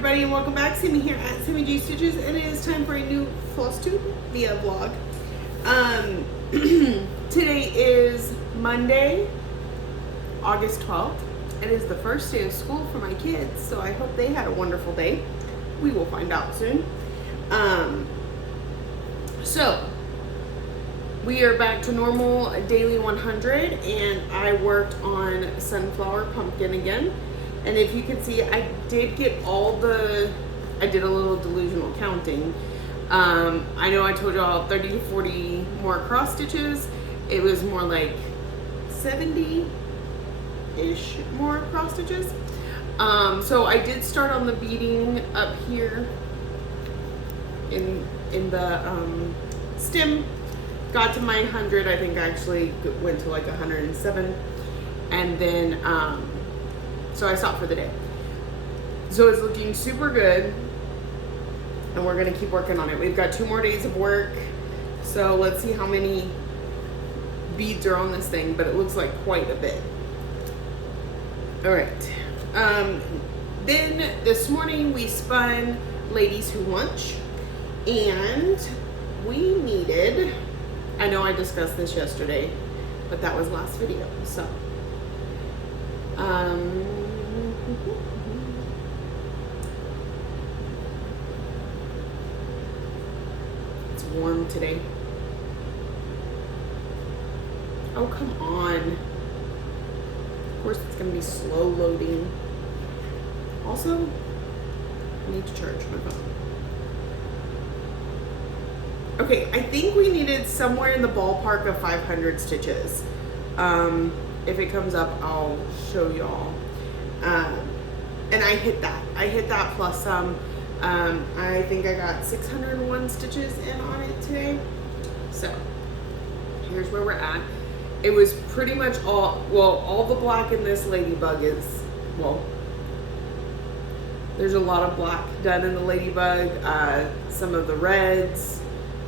everybody, and welcome back. Sammy here at Sammy G Stitches, and it is time for a new Flosstube via vlog. Today is Monday, August 12th. It is the first day of school for my kids, so I hope they had a wonderful day. We will find out soon. So we are back to normal daily 100, and I worked on sunflower pumpkin again. And if you can see, I did get I did a little delusional counting. I know I told y'all 30 to 40 more cross stitches. It was more like 70-ish more cross stitches. So I did start on the beading up here in the stem. Got to my 100, I think I actually went to like 107. And then, so I stopped for the day. So it's looking super good, and we're gonna keep working on it. We've got 2 more days of work, so let's see how many beads are on this thing, but it looks like quite a bit. All right. Then this morning we spun Ladies Who Lunch, and we needed, I know I discussed this yesterday, but that was last video, so. It's warm today. Oh, come on. Of course it's gonna be slow loading. Also, I need to charge my phone. Okay, I think we needed somewhere in the ballpark of 500 stitches. If it comes up, I'll show y'all. And I hit that. I hit that plus some. I think I got 601 stitches in on it today. So here's where we're at. It was pretty much all the black in this ladybug is, there's a lot of black done in the ladybug. Some of the reds,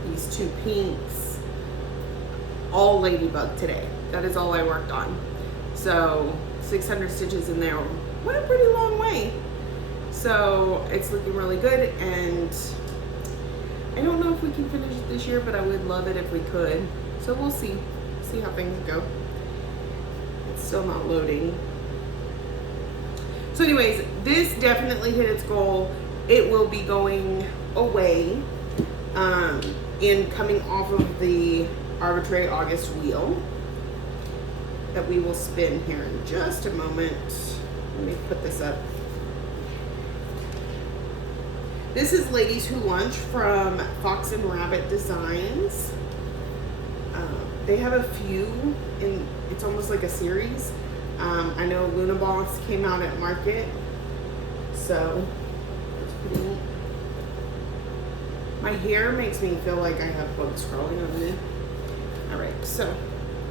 these 2 pinks, all ladybug today. That is all I worked on. So 600 stitches in there went a pretty long way. So it's looking really good, and I don't know if we can finish it this year, but I would love it if we could. So we'll see how things go. It's still not loading. So anyways, this definitely hit its goal. It will be going away and coming off of the arbitrary August wheel that we will spin here in just a moment. Let me put this up. This is Ladies Who Lunch from Fox and Rabbit Designs. They have a few, and it's almost like a series. I know Luna Boss came out at Market, so it's pretty neat. My hair makes me feel like I have bugs crawling on me. All right, so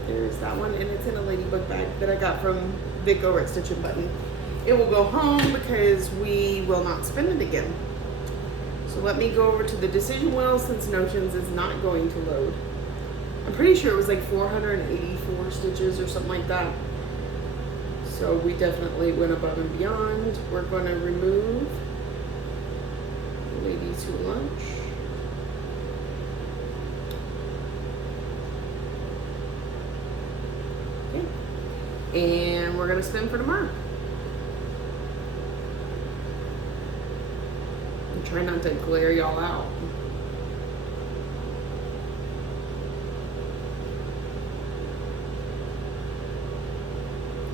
there's that one, and it's in a ladybug bag that I got from Vic over at Stitch and Button. It will go home because we will not spin it again. So let me go over to the decision wheel since Notions is not going to load. I'm pretty sure it was like 484 stitches or something like that. So we definitely went above and beyond. We're going to remove Ladies Who Lunch. Okay. And we're going to spin for tomorrow. I'm trying not to glare y'all out.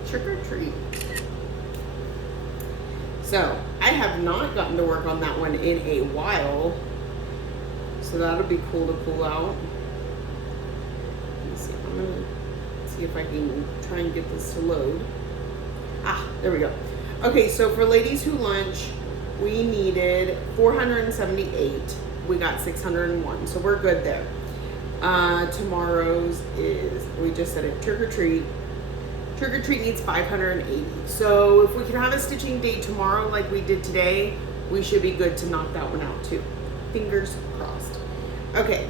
Trick or treat. So I have not gotten to work on that one in a while, so that'll be cool to pull out. Let me see. I'm gonna see if I can try and get this to load. There we go. Okay, so for Ladies Who Lunch, we needed 478. We got 601, so we're good there. Tomorrow's is, we just said it, Trick or Treat. Trick or Treat needs 580. So if we can have a stitching day tomorrow like we did today, we should be good to knock that one out too. Fingers crossed. Okay,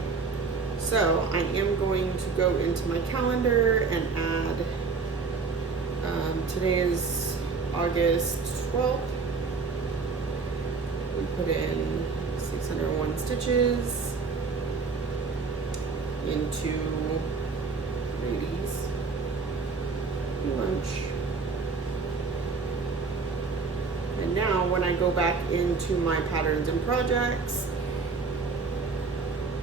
so I am going to go into my calendar and add, today is August 12th. We put in 601 stitches into ladies lunch. And now when I go back into my patterns and projects,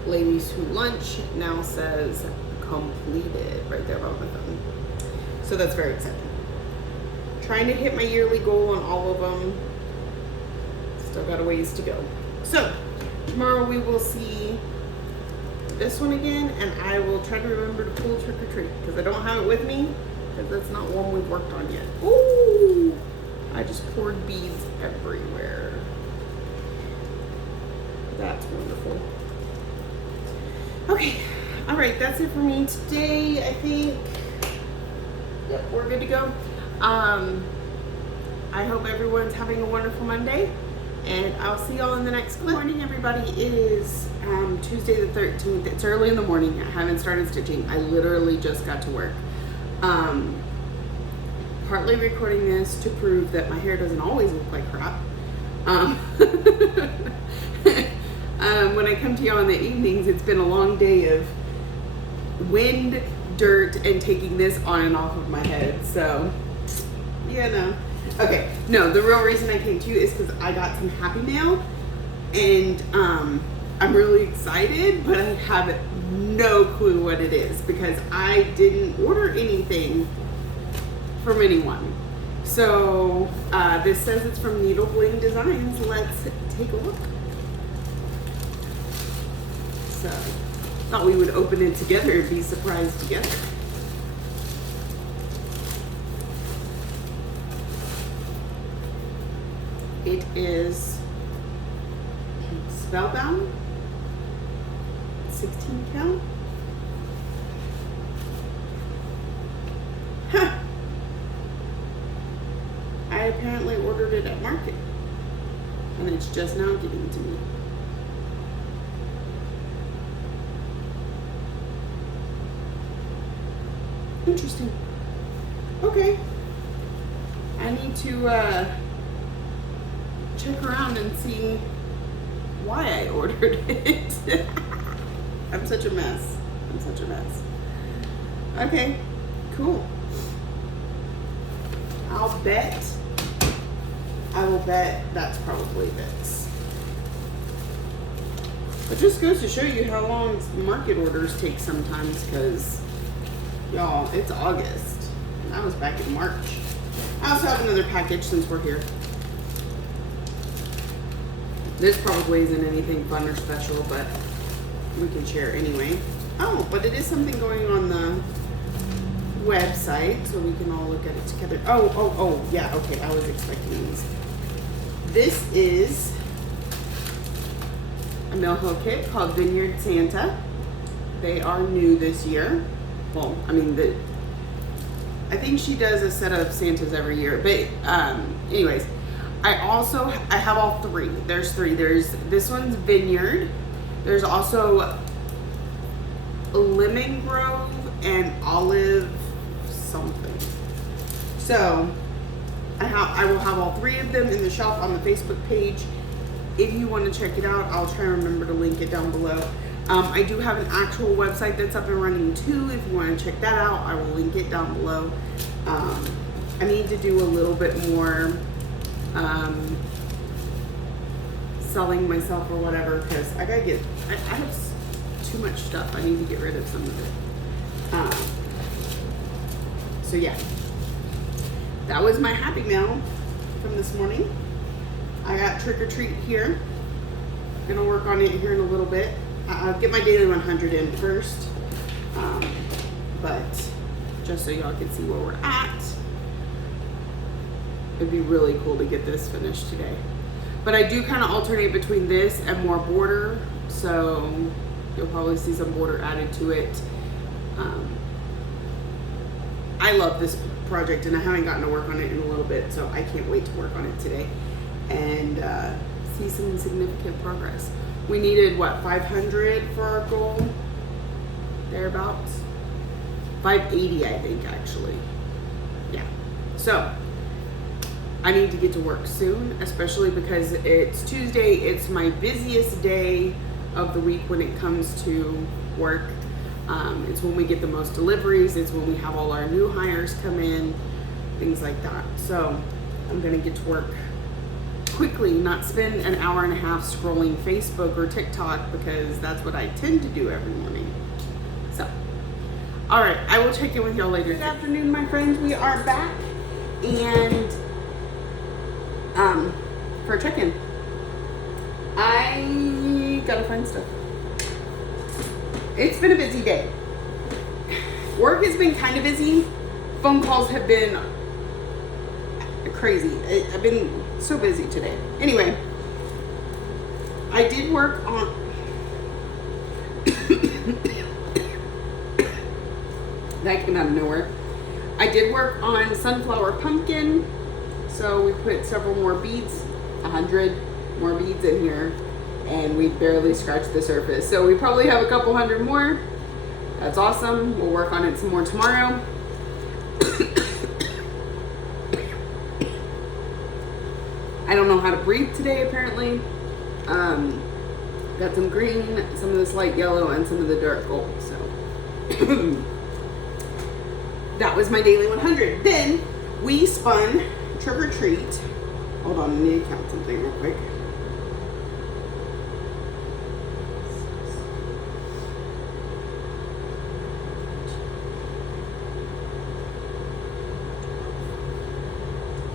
ladies who lunch now says completed right there above my thumb. So that's very exciting. Trying to hit my yearly goal on all of them. Still got a ways to go. So tomorrow we will see this one again, and I will try to remember to pull Trick or Treat because I don't have it with me because that's not one we've worked on yet. Ooh, I just poured beads everywhere. That's wonderful. Okay, all right, that's it for me today, I think. Yep, we're good to go. I hope everyone's having a wonderful Monday, and I'll see y'all in the next clip. Good morning, everybody. It is Tuesday the 13th. It's early in the morning. I haven't started stitching. I literally just got to work. Partly recording this to prove that my hair doesn't always look like crap. When I come to y'all in the evenings, it's been a long day of wind, dirt, and taking this on and off of my head. So, yeah, no. Okay, no, the real reason I came to you is because I got some happy mail, and I'm really excited, but I have no clue what it is because I didn't order anything from anyone. So this says it's from Needle Bling Designs. Let's take a look. So thought we would open it together and be surprised together. It is Spellbound, 16 count. Huh. I apparently ordered it at Market, and it's just now getting to me. Interesting. Okay. I need to check around and see why I ordered it. I'm such a mess. I'm such a mess. Okay, cool. I will bet that's probably this. It just goes to show you how long Market orders take sometimes, because y'all, it's August. And that was back in March. I also have another package since we're here. This probably isn't anything fun or special, but we can share anyway. Oh, but it is something going on the website, so we can all look at it together. Oh, yeah, okay, I was expecting these. This is a Mill Hill kit called Vineyard Santa. They are new this year. Well, I mean, I think she does a set of Santas every year, but anyways, I have all three. There's three. There's this one's Vineyard. There's also Lemon Grove and Olive something. So I will have all three of them in the shop on the Facebook page. If you want to check it out, I'll try and remember to link it down below. I do have an actual website that's up and running too. If you want to check that out, I will link it down below. I need to do a little bit more selling myself or whatever, because I have too much stuff. I need to get rid of some of it. So yeah, that was my happy mail from this morning. I got Trick or Treat here. I'm gonna work on it here in a little bit. I'll get my daily 100 in first, but just so y'all can see where we're at. It'd be really cool to get this finished today. But I do kind of alternate between this and more border, so you'll probably see some border added to it. I love this project, and I haven't gotten to work on it in a little bit, so I can't wait to work on it today and see some significant progress. We needed, what, 500 for our goal? Thereabouts. 580, I think, actually. Yeah. So, I need to get to work soon, especially because it's Tuesday. It's my busiest day of the week when it comes to work. It's when we get the most deliveries. It's when we have all our new hires come in, things like that. So I'm gonna get to work quickly, not spend an hour and a half scrolling Facebook or TikTok, because that's what I tend to do every morning. So, all right, I will check in with y'all later. Good afternoon, my friends. We are back, and for a check-in, I gotta find stuff. It's been a busy day. Work has been kind of busy. Phone calls have been crazy. I've been so busy today. Anyway, I did work on that came out of nowhere. I did work on sunflower pumpkin. So we put several more beads, 100 more beads in here, and we barely scratched the surface. So we probably have a couple hundred more. That's awesome. We'll work on it some more tomorrow. I don't know how to breathe today, apparently. Got some green, some of this light yellow, and some of the dark gold. So that was my daily 100. Then we spun trick or treat. Hold on, I need to count something real quick.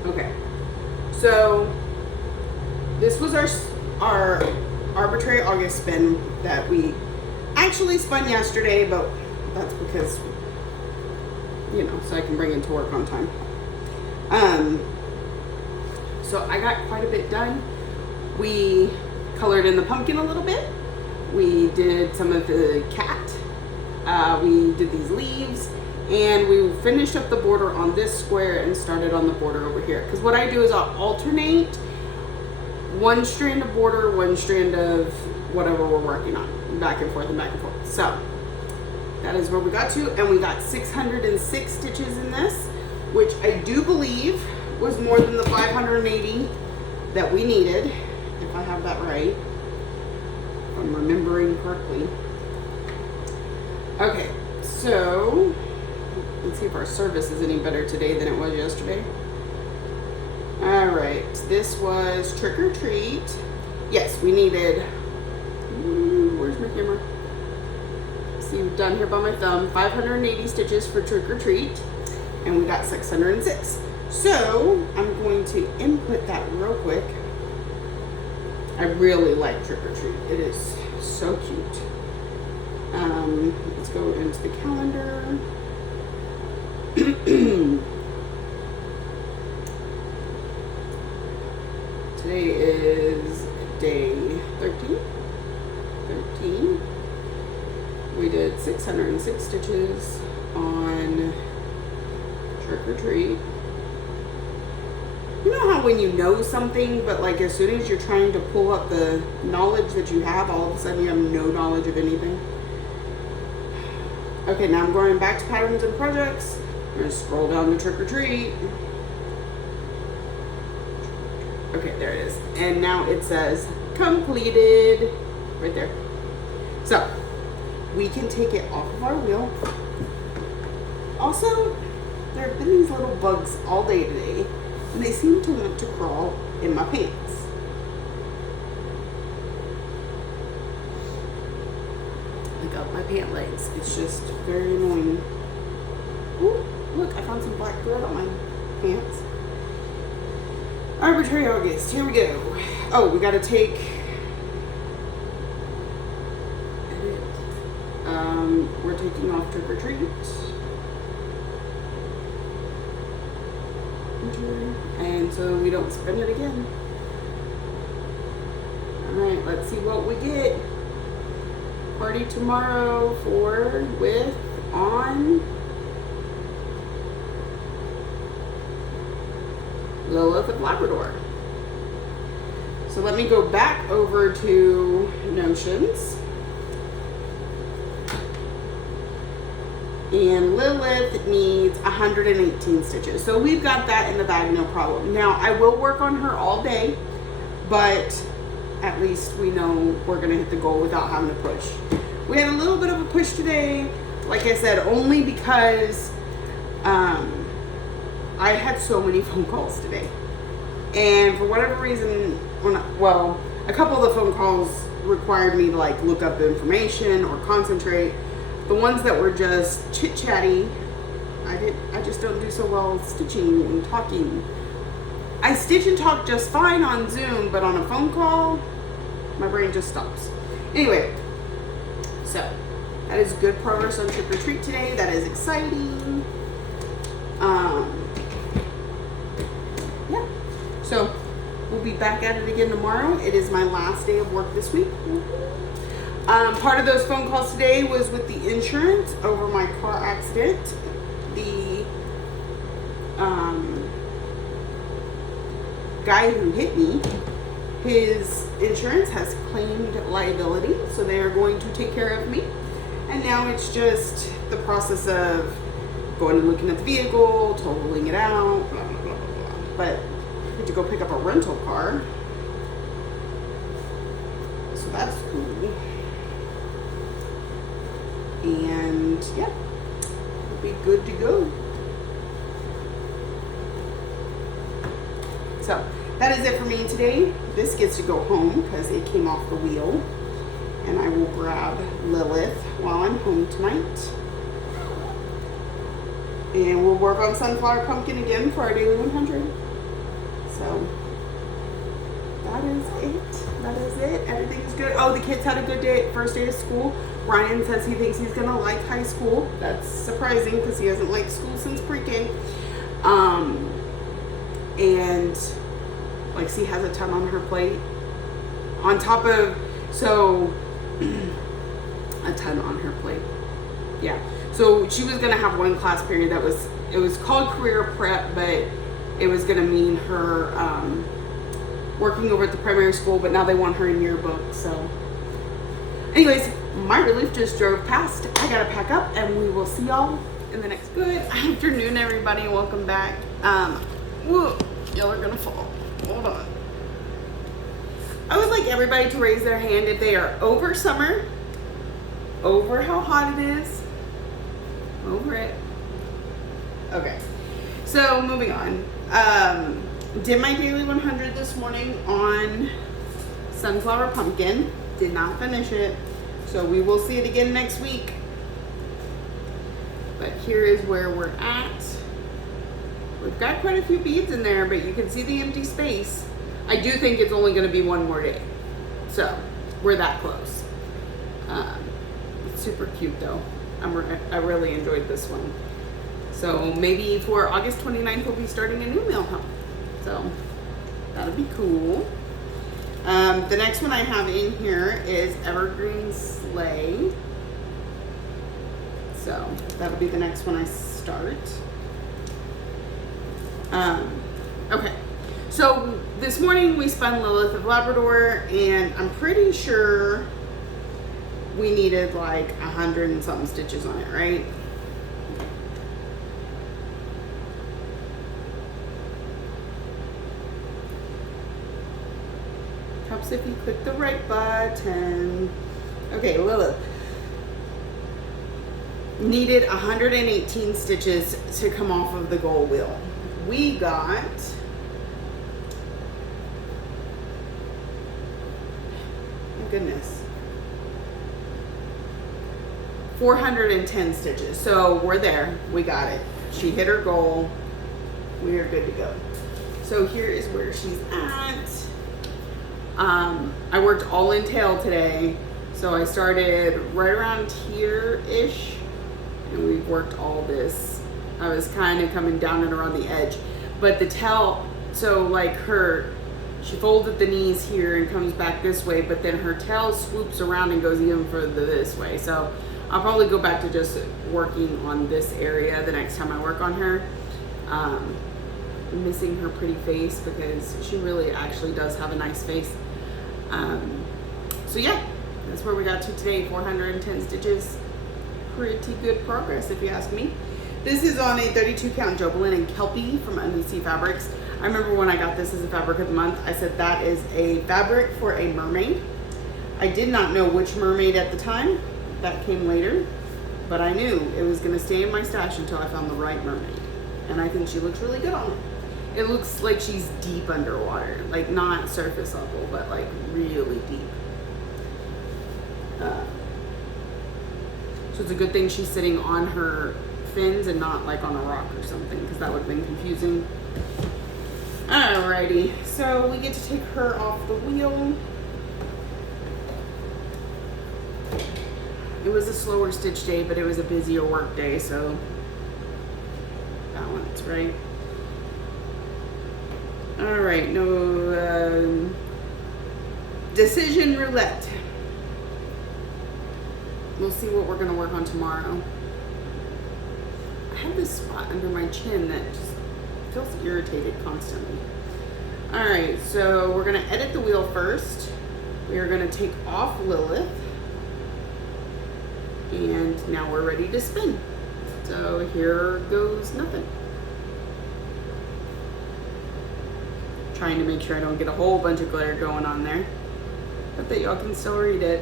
Okay, so this was our arbitrary August spin that we actually spun yesterday, but that's because, you know, so I can bring it to work on time. So I got quite a bit done. We colored in the pumpkin a little bit. We did some of the cat. We did these leaves, and we finished up the border on this square and started on the border over here. Because what I do is I'll alternate one strand of border, one strand of whatever we're working on, back and forth and back and forth. So that is where we got to, and we got 606 stitches in this, which I do believe was more than the 580 that we needed, if I have that right, if I'm remembering correctly. Okay, so let's see if our service is any better today than it was yesterday. All right, this was trick or treat. Yes, we needed, where's my camera? See, down here by my thumb, 580 stitches for trick or treat, and we got 606. So I'm going to input that real quick. I really like trick or treat. It is so cute. Let's go into the calendar. Today is day 13. We did 606 stitches on trick or treat. You know how when you know something, but like as soon as you're trying to pull up the knowledge that you have, all of a sudden you have no knowledge of anything? Okay, now I'm going back to patterns and projects. I'm going to scroll down to trick or treat. Okay, there it is. And now it says completed right there. So we can take it off of our wheel. Also, there have been these little bugs all day today, and they seem to want to crawl in my pants. Like up my pant legs. It's just very annoying. Ooh, look, I found some black thread on my pants. Arbitrary August, here we go. Oh, we gotta take edit. We're taking off trick or treat. And so we don't spin it again. Alright, let's see what we get. Party tomorrow for with on Lilith of Labrador. So let me go back over to Notions. And Lilith needs 118 stitches. So we've got that in the bag, no problem. Now, I will work on her all day, but at least we know we're gonna hit the goal without having to push. We had a little bit of a push today, like I said, only because I had so many phone calls today. And for whatever reason, a couple of the phone calls required me to like look up information or concentrate. The ones that were just chit-chatty, I just don't do so well stitching and talking. I stitch and talk just fine on Zoom, but on a phone call, my brain just stops. Anyway, so that is good progress on trick or treat today. That is exciting. Yeah. So we'll be back at it again tomorrow. It is my last day of work this week. Part of those phone calls today was with the insurance over my car accident. The guy who hit me, his insurance has claimed liability, so they are going to take care of me. And now it's just the process of going and looking at the vehicle, totaling it out, blah, blah, blah, blah, blah. But I need to go pick up a rental car. So that's cool. And yeah, we'll be good to go. So that is it for me today. This gets to go home because it came off the wheel. And I will grab Lilith while I'm home tonight. And we'll work on Sunflower Pumpkin again for our daily 100. So that is it. That is it. Everything is good. Oh, the kids had a good day, first day of school. Ryan says he thinks he's gonna like high school. That's surprising because he hasn't liked school since pre-K. And Lexi has a ton on her plate. On top of, so a ton on her plate. Yeah. So she was gonna have one class period that it was called career prep, but it was gonna mean her working over at the primary school, but now they want her in yearbook. So anyways, my relief just drove past. I gotta pack up and we will see y'all in the next. Good afternoon, everybody. Welcome back. Whoa, y'all are gonna fall. Hold on. I would like everybody to raise their hand if they are over summer, over how hot it is, over it. Okay, so moving on. Did my daily 100 this morning on Sunflower Pumpkin. Did not finish it, so we will see it again next week. But here is where we're at. We've got quite a few beads in there, but you can see the empty space. I do think it's only going to be one more day, so we're that close. It's super cute though. I really enjoyed this one. So maybe for August 29th, we'll be starting a new mail home. So that'll be cool. The next one I have in here is Evergreen Sleigh. So that'll be the next one I start. Okay. So this morning we spun Lilith of Labrador, and I'm pretty sure we needed like 100 and something stitches on it, right? Helps if you click the right button. Okay, Lilith needed 118 stitches to come off of the goal wheel. We got goodness, 410 stitches. So we're there. We got it. She hit her goal. We are good to go. So here is where she's at. I worked all in tail today. So I started right around here-ish, and we've worked all this. I was kind of coming down and around the edge, but the tail, so like she folds at the knees here and comes back this way, but then her tail swoops around and goes even further this way. So I'll probably go back to just working on this area the next time I work on her. I'm missing her pretty face because she really actually does have a nice face. So yeah, that's where we got to today, 410 stitches. pretty good progress if you ask me. This is on a 32 count Jobelin and Kelpie from NBC Fabrics. I remember when I got this as a fabric of the month, I said that is a fabric for a mermaid. I did not know which mermaid at the time. That came later, but I knew it was gonna stay in my stash until I found the right mermaid. And I think she looks really good on it. It looks like she's deep underwater, like not surface level, but like really deep. So it's a good thing she's sitting on her fins and not like on a rock or something, because that would have been confusing. Alrighty, so we get to take her off the wheel. It was a slower stitch day, but it was a busier work day, so balance, right? Alright, no decision roulette. We'll see what we're gonna work on tomorrow. I have this spot under my chin that just feels irritated constantly. Alright, so we're gonna edit the wheel first. We are gonna take off Lilith. And now we're ready to spin. So here goes nothing. Trying to make sure I don't get a whole bunch of glare going on there, but that y'all can still read it.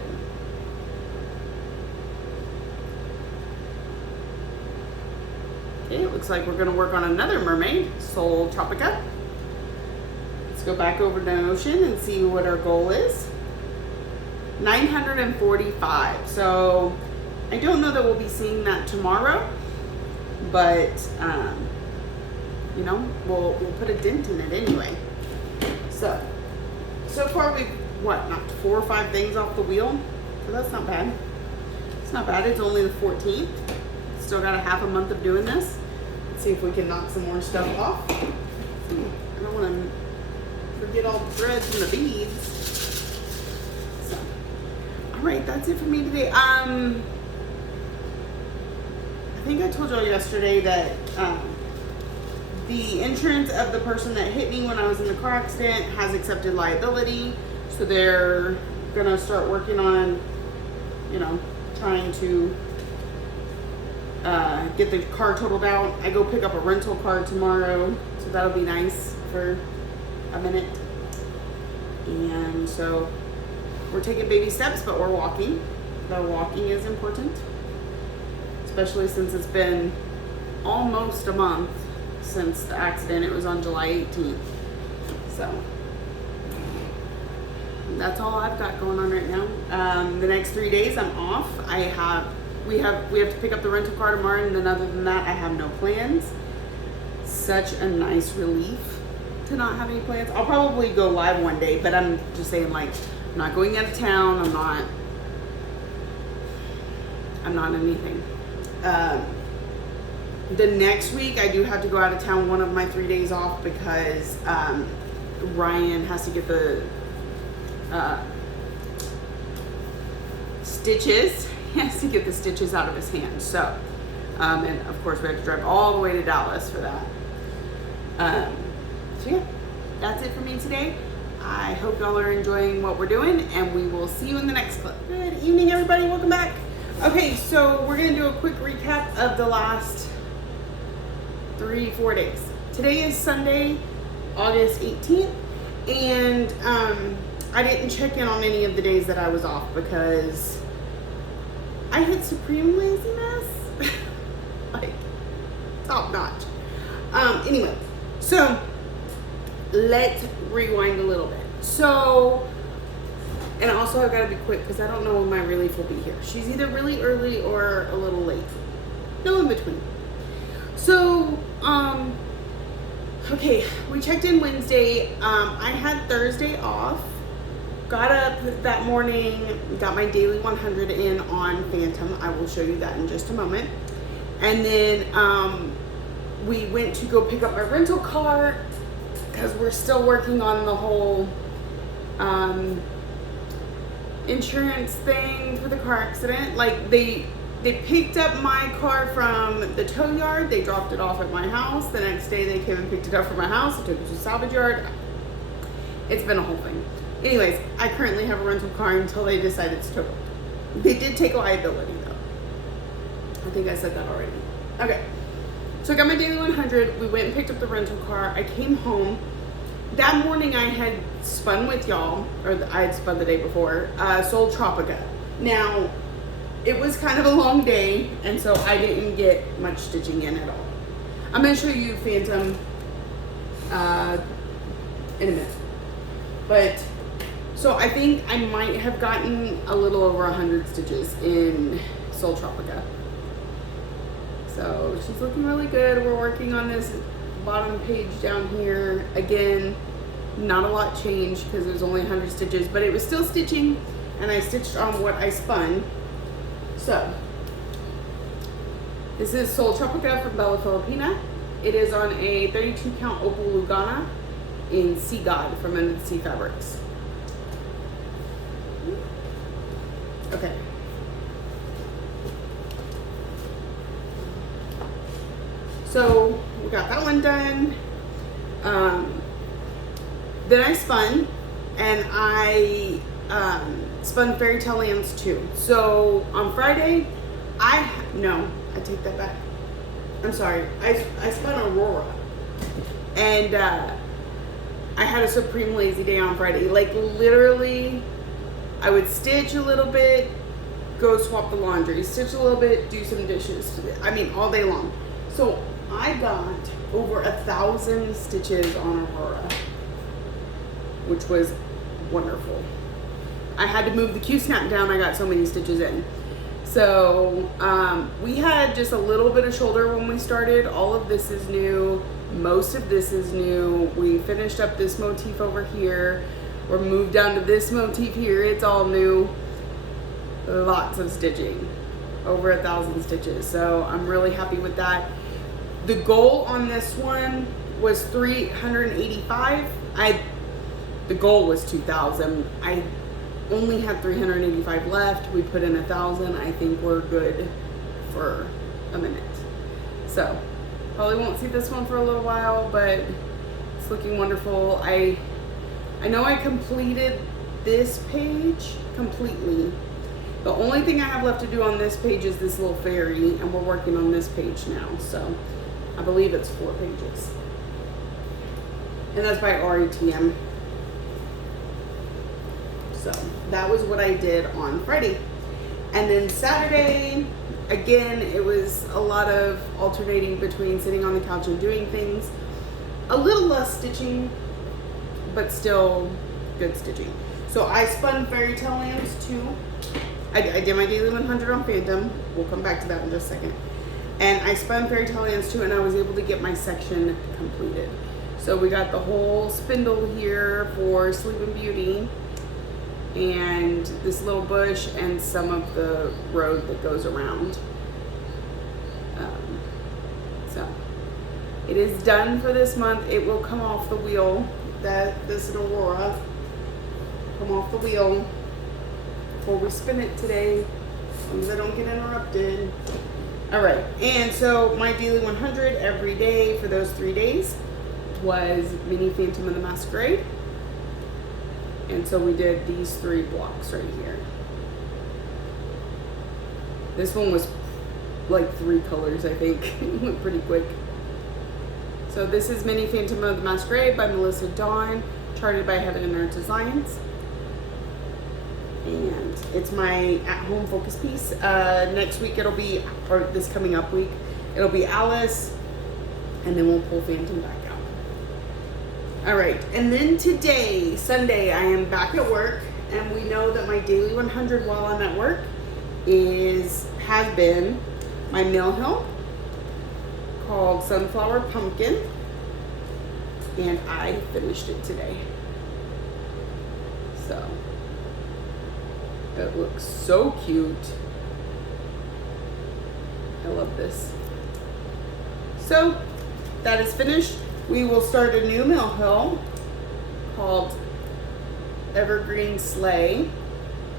Okay, it looks like we're gonna work on another mermaid, Soul Tropica. Let's go back over the ocean and see what our goal is. 945. So I don't know that we'll be seeing that tomorrow, but you know, we'll put a dent in it anyway. So far we've knocked 4 or 5 things off the wheel, so that's not bad. It's not bad. It's only the 14th. Still got a half a month of doing this. Let's see if we can knock some more stuff off. I don't want to forget all the threads and the beads. So, all right, that's it for me today. I think I told y'all yesterday that the insurance of the person that hit me when I was in the car accident has accepted liability. So they're gonna start working on, you know, trying to get the car totaled out. I go pick up a rental car tomorrow, so that'll be nice for a minute. And so we're taking baby steps, but we're walking. The walking is important, especially since it's been almost a month since the accident. It was on July 18th. So that's all I've got going on right now. The next 3 days I'm off. We have to pick up the rental car tomorrow, and then other than that, I have no plans. Such a nice relief to not have any plans. I'll probably go live one day, but I'm just saying, like, I'm not going out of town. I'm not anything. The next week I do have to go out of town one of my 3 days off because Ryan has to get the stitches. He has to get the stitches out of his hand. So, and of course we have to drive all the way to Dallas for that. So yeah, that's it for me today. I hope y'all are enjoying what we're doing, and we will see you in the next clip. Good evening, everybody. Welcome back. Okay, so we're gonna do a quick recap of the last 3-4 days. Today is Sunday, August 18th, and I didn't check in on any of the days that I was off because I hit supreme laziness. Like, top notch. Anyway, so let's rewind a little bit. So, and also I've got to be quick because I don't know when my relief will be here. She's either really early or a little late. No in between. So, okay, we checked in Wednesday. I had Thursday off. Got up that morning, got my daily 100 in on Phantom. I will show you that in just a moment. And then we went to go pick up our rental car because we're still working on the whole insurance thing for the car accident. Like, they picked up my car from the tow yard. They dropped it off at my house. The next day they came and picked it up from my house. They took it to the salvage yard. It's been a whole thing. Anyways, I currently have a rental car until they decide it's towed. They did take liability though. I think I said that already. Okay. So I got my daily 100. We went and picked up the rental car. I came home. That morning I had spun with y'all, or I had spun the day before, sold Tropa. Now, it was kind of a long day, and so I didn't get much stitching in at all. I'm going to show you Phantom in a minute. But, so I think I might have gotten a little over 100 stitches in Soul Tropica. So she's looking really good. We're working on this bottom page down here. Again, not a lot changed because there's only 100 stitches, but it was still stitching, and I stitched on what I spun. So, this is Soul Tropica from Bella Filipina. It is on a 32 count Opal Lugana in Sea God from Under the Sea Fabrics. Okay. So we got that one done. Then I spun, and I spun Fairy Tale Lands too. So on Friday, I take that back. I'm sorry. I spun Aurora, and I had a supreme lazy day on Friday. Like literally, I would stitch a little bit, go swap the laundry, stitch a little bit, do some dishes. I mean, all day long. So I got over 1,000 stitches on Aurora, which was wonderful. I had to move the Q-snap down. I got so many stitches in. So we had just a little bit of shoulder when we started. All of this is new. Most of this is new. We finished up this motif over here. We're moved down to this motif here. It's all new. Lots of stitching. Over 1,000 stitches. So I'm really happy with that. The goal on this one was 385. The goal was 2,000. I only had 385 left. We put in 1,000. I think we're good for a minute. So probably won't see this one for a little while, but it's looking wonderful. I know I completed this page completely. The only thing I have left to do on this page is this little fairy, and we're working on this page now. So I believe it's 4 pages. And that's by RETM. So that was what I did on Friday. And then Saturday, again, it was a lot of alternating between sitting on the couch and doing things. A little less stitching, but still good stitching. So I spun Fairy Tale Lands too. I did my daily 100 on Phantom. We'll come back to that in just a second. And I spun Fairy Tale Lands too, and I was able to get my section completed. So we got the whole spindle here for Sleeping Beauty, and this little bush, and some of the road that goes around. So it is done for this month. It will come off the wheel. This and Aurora come off the wheel before we spin it today, as long as I don't get interrupted. All right, and so my daily 100 every day for those 3 days was Mini Phantom of the Masquerade. And so we did these 3 blocks right here. This one was like 3 colors, I think. It went pretty quick. So this is Mini Phantom of the Masquerade by Melissa Dawn, charted by Heaven and Earth Designs. And it's my at-home focus piece. Next week it'll be, or this coming up week, it'll be Alice, and then we'll pull Phantom back out. All right, and then today, Sunday, I am back at work, and we know that my daily 100 while I'm at work has been my Mill Hill called Sunflower Pumpkin, and I finished it today. So it looks so cute. I love this. So that is finished. We will start a new Mill Hill called Evergreen Sleigh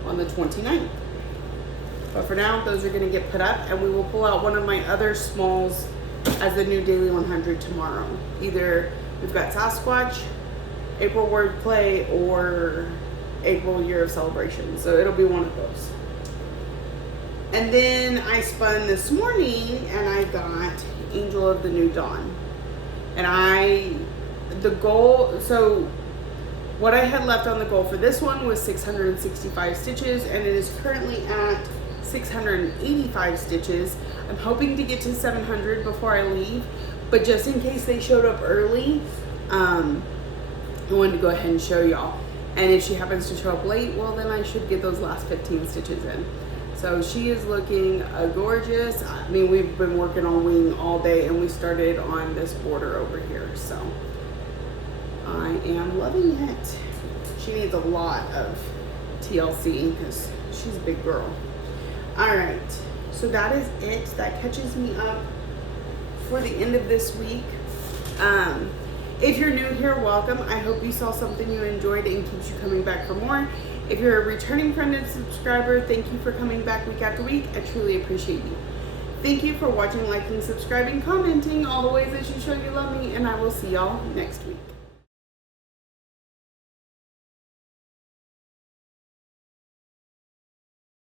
on the 29th. But for now, those are going to get put up, and we will pull out one of my other smalls as the new daily 100 tomorrow. Either we've got Sasquatch, April Wordplay, or April Year of Celebration. So it'll be one of those. And then I spun this morning and I got Angel of the New Dawn. And the goal, so what I had left on the goal for this one was 665 stitches, and it is currently at 685 stitches. I'm hoping to get to 700 before I leave, but just in case they showed up early, I wanted to go ahead and show y'all. And if she happens to show up late, well, then I should get those last 15 stitches in. So she is looking gorgeous. I mean, we've been working on wing all day, and we started on this border over here. So I am loving it. She needs a lot of TLC because she's a big girl. All right, so that is it. That catches me up for the end of this week. If you're new here, welcome. I hope you saw something you enjoyed and keeps you coming back for more. If you're a returning friend and subscriber, thank you for coming back week after week. I truly appreciate you. Thank you for watching, liking, subscribing, commenting, all the ways that you show you love me, and I will see y'all next week.